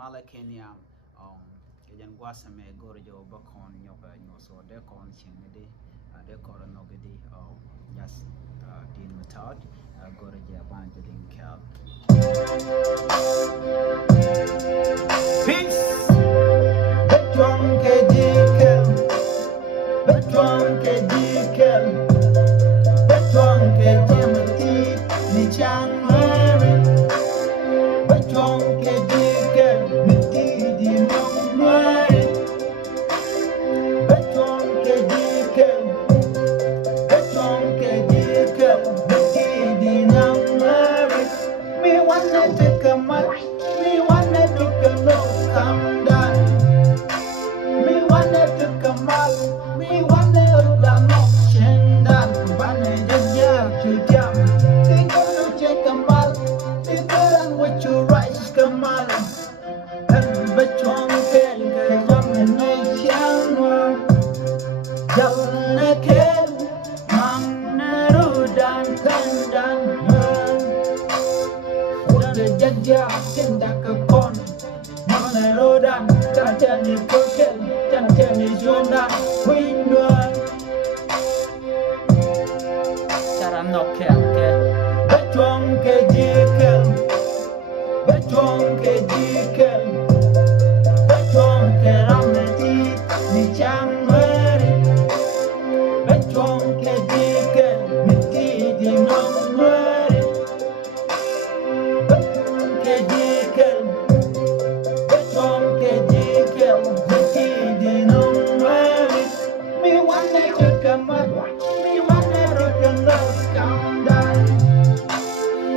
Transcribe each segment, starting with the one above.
mala Kenya yan guasame gorjo bakon nyoka nyoso de kon chingede de koronogedi yes din method gorjo banjading kel peace betron ke dikel betron ke jemati ni chang mare betron ke dikel miti di mare betron ke dikel miti di mare me wanna take a mat me wanna take a no come down me wanna take a mat me wanna la no shendan bane jaja chujam they gonna check a mat they gonna with your rice kamal and betron ke jam ne chanwa Jalna kel manru dan kandan udah jaja tindak kebon manru dan kandan ni kokel kandan ni jondan winduan cara nokel ke betong ke jikel betong ke jikel betong ke rameti ni chang betong ke jikel miti di mare betong ke jikel miti di mare me wanna take a mat me wanna rock and roll come down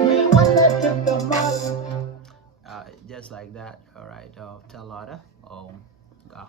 me wanna take a mat just like that. All right, tell Lotta. Oh God.